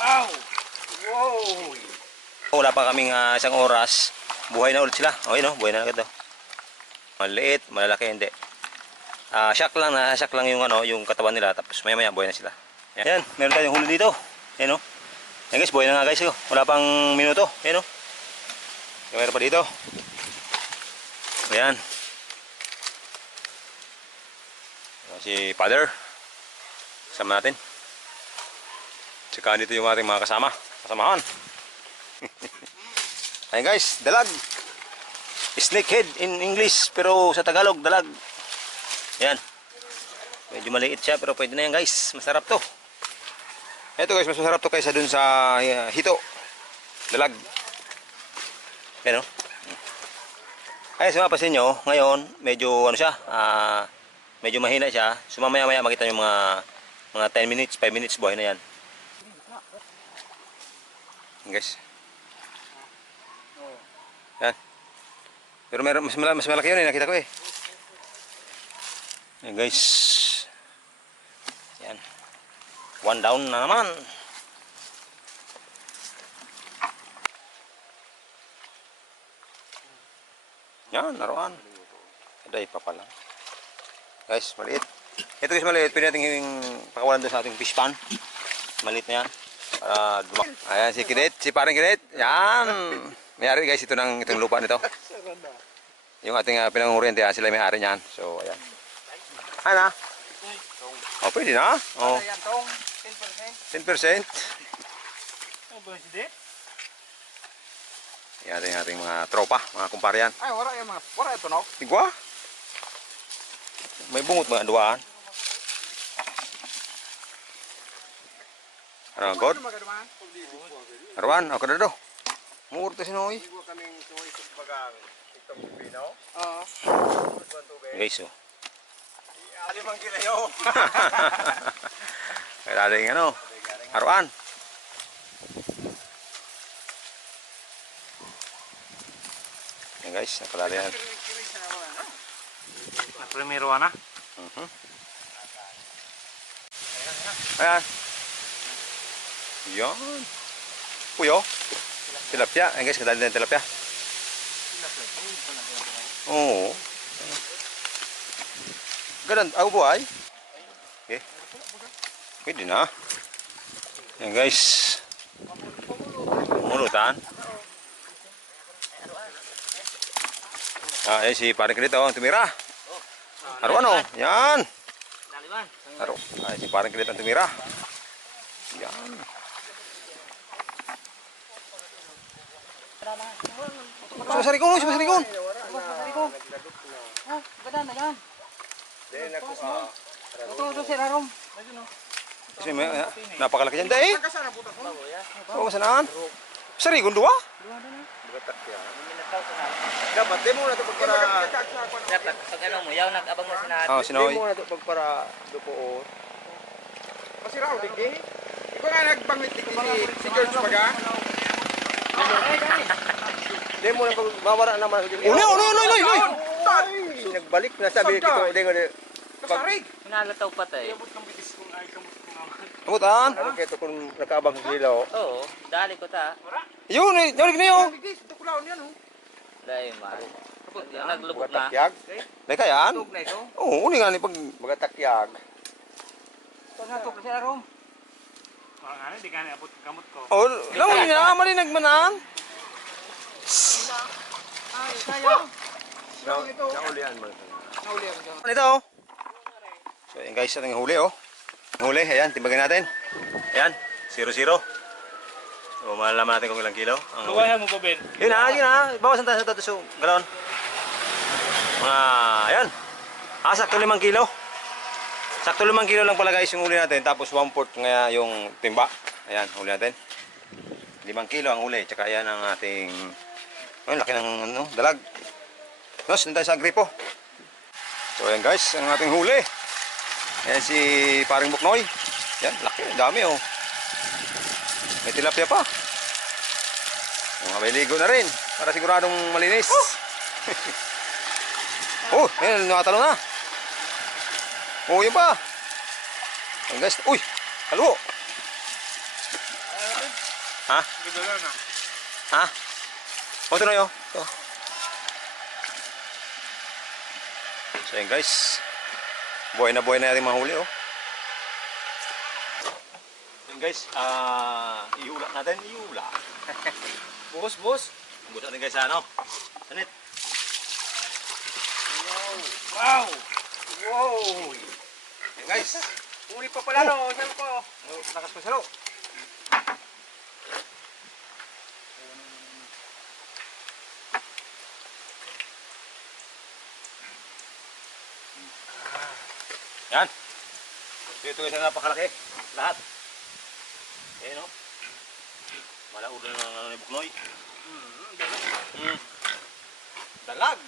Wow! Wow! Wala pa kaming isang oras. Buhay na ulit sila. Okay, no? Buhay na agad, oh. Maliit, malalaki, hindi. Shock lang yung yung katawan nila, tapos maya-maya buhay na sila. Ayan, meron tayong huli dito. Ayan, oh. Ayan guys, buhay na nga guys, oh. Wala pang minuto. Ayan, oh. Meron pa dito. Ayan. Si Father. Kasama natin. Tsaka dito yung ating mga kasamahan. Ayan guys, dalag. Snakehead in English, pero sa Tagalog, dalag. Ayan. Medyo maliit siya, pero pwede na yan guys. Masarap to. Ito guys, mas masarap to kaysa dun sa hito. Dalag. Ayan o. Ay, sumapasin nyo, ngayon, medyo siya, medyo mahina siya. Sumamaya-maya makita nyo mga 10 minutes, 5 minutes, buhay na yan. Ayan guys. Ayan. Pero mas malaki yun, nakita ko eh. Ayan guys. Ayan. One down na naman. Yan, naroan. Aday pa pala. Guys, maliit. Ito guys, maliit. Pwede natin pakawalan doon sa ating fish pan. Maliit na yan. Para dumak. Ayan, si Kidet. Si paring Kidet. Yan. May-ari guys, itong lupa nito. Yung ating pinangunguriente, sila may-ari niyan. So, ayan. Ayan na. Oh, pwede na. Oh. 10%. 10%. Yan ating mga tropa, mga kumpare yan. Ay, wala ito no? Tigwa? May bungot mga duwaan. Ano, God? Arwan, ako na do. Murto si Noy. Guys, oh. Alimang kilayo. Kaya daling Arwan. Yan guys, nakalala yan. Primero na. Ayan. Yan. Puyo. Tilapia. Ayan guys, kadali na yung tilapia. Oo. Ganun, ako buhay. Okay. Pwede na. Ayan guys. Mulutan. Ayan si paring Kidet, ang tumira. Araw ano? Yan. Araw. Ayan si paring Kidet ang tumira. Yan. Sumasarikon, sumasarikon. Ah, badan na yan. Ito, sir, harom. Kasi napakalaki dyan. Dahil? Oo, masanaan. Sarikon dua? Dapat, di mo na ito pagpara... Dapat, pag ano mo, yaw nag-abang mo sinabi. Oo, sinoy. Di mo na ito pagpara dupoon. Masiraw, digi. Ikaw nga nagbanglit digi si George Baga. Di mo na pagmawara naman. Uloy! Nagbalik na sabi dito. Di nga Kasarig! Nalataw patay. Abutan. ano kaya ito kung nakaabang sa ilaw. Oo, dali ko ta. Yun, yun na yun. Tuklaw niyan, oh. Dahil man. Naglubog na. Magatakyag. Dahil kayan? Tug na ito. Oo, uli nga ni pag... Magatakyag. Ito na ito, sir, harom. Ano, di ka naabot kamot ko. Oh, lang na, malinag manan. Ay, sayang. Naulian mo. Ano ito? So, ayan guys, ating huli, oh. Huli, ayan, timbagin natin. Ayan, 0-0. So, malalaman natin kung ilang kilo. Luwayan mo ba, Ben? Yun na. Bawasan tayo sa ito. So, galon. Ayan. Sakto 5 kilo. Sakto 5 kilo lang pala guys yung huli natin. Tapos 1/4 nga yung timba. Ayan, huli natin. 5 kilo ang huli. Tsaka ayan ang ating... Ayun, laki ng dalag. Nos, nandun tayo sa gripo. So, ayan guys, ang ating huli. Ayan si paring Buknoy. Ayan, laki. Dami, oh. May tilapia pa. May ligo na rin. Para siguradong malinis. Oh, ayan, nakatalo na. Oh, yun pa. Ayan guys. Uy, halo. Ha? Gudala na. Ha? O, ito na yun. Ito. So yun guys. Buhay na natin mahuli oh. Yun guys. Ihula natin. Ihula. Bus. Buta natin guys sa ano. Sanit. Wow! Wow! Yun guys. Uli pa pala no, saan ko? Lakas pa salo. Yan. Dito guys, napakalaki. Lahat. Ayan o. Malaud na ng ni Buknoy. Dalag.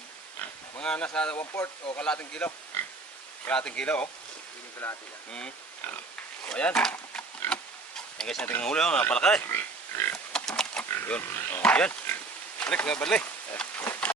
Mga nasa 1/4 o kalating kilo. Kalating kilo o. Hindi pala natin. So ayan. Ayan guys, natin huli o. Napalaki. Yun. O, ayan. Balik.